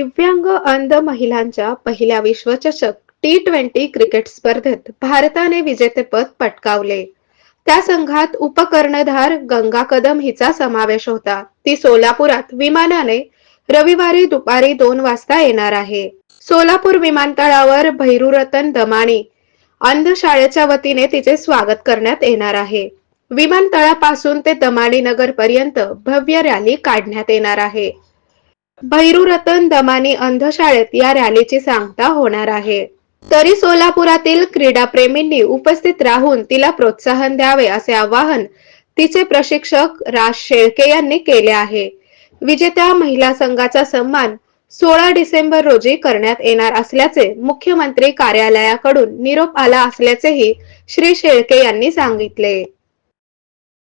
दिव्यांग अंध महिलांच्या पहिल्या विश्वचषक T20 क्रिकेट स्पर्धेत भारताने विजेतेपद पटकावले. त्या संघात उपकर्णधार गंगा कदम हिचा समावेश होता. ती सोलापुरात विमानाने रविवारी दुपारी 2 वाजता येणार आहे. सोलापूर विमानतळावर भैरूरतन दमानी अंध शाळेच्या वतीने तिचे स्वागत करण्यात येणार आहे. विमानतळापासून ते दमानी नगर पर्यंत भव्य रॅली काढण्यात येणार आहे. भैरूरतन दमानी अंधशाळेत या रॅलीची सांगता होणार आहे. तरी सोलापुरातील क्रीडाप्रेमींनी उपस्थित राहून तिला प्रोत्साहन द्यावे असे आवाहन तिचे प्रशिक्षक राज शेळके यांनी केले आहे. विजेत्या महिला संघाचा सन्मान 16 डिसेंबर रोजी करण्यात येणार असल्याचे मुख्यमंत्री कार्यालयाकडून निरोप आला असल्याचेही श्री शेळके यांनी सांगितले.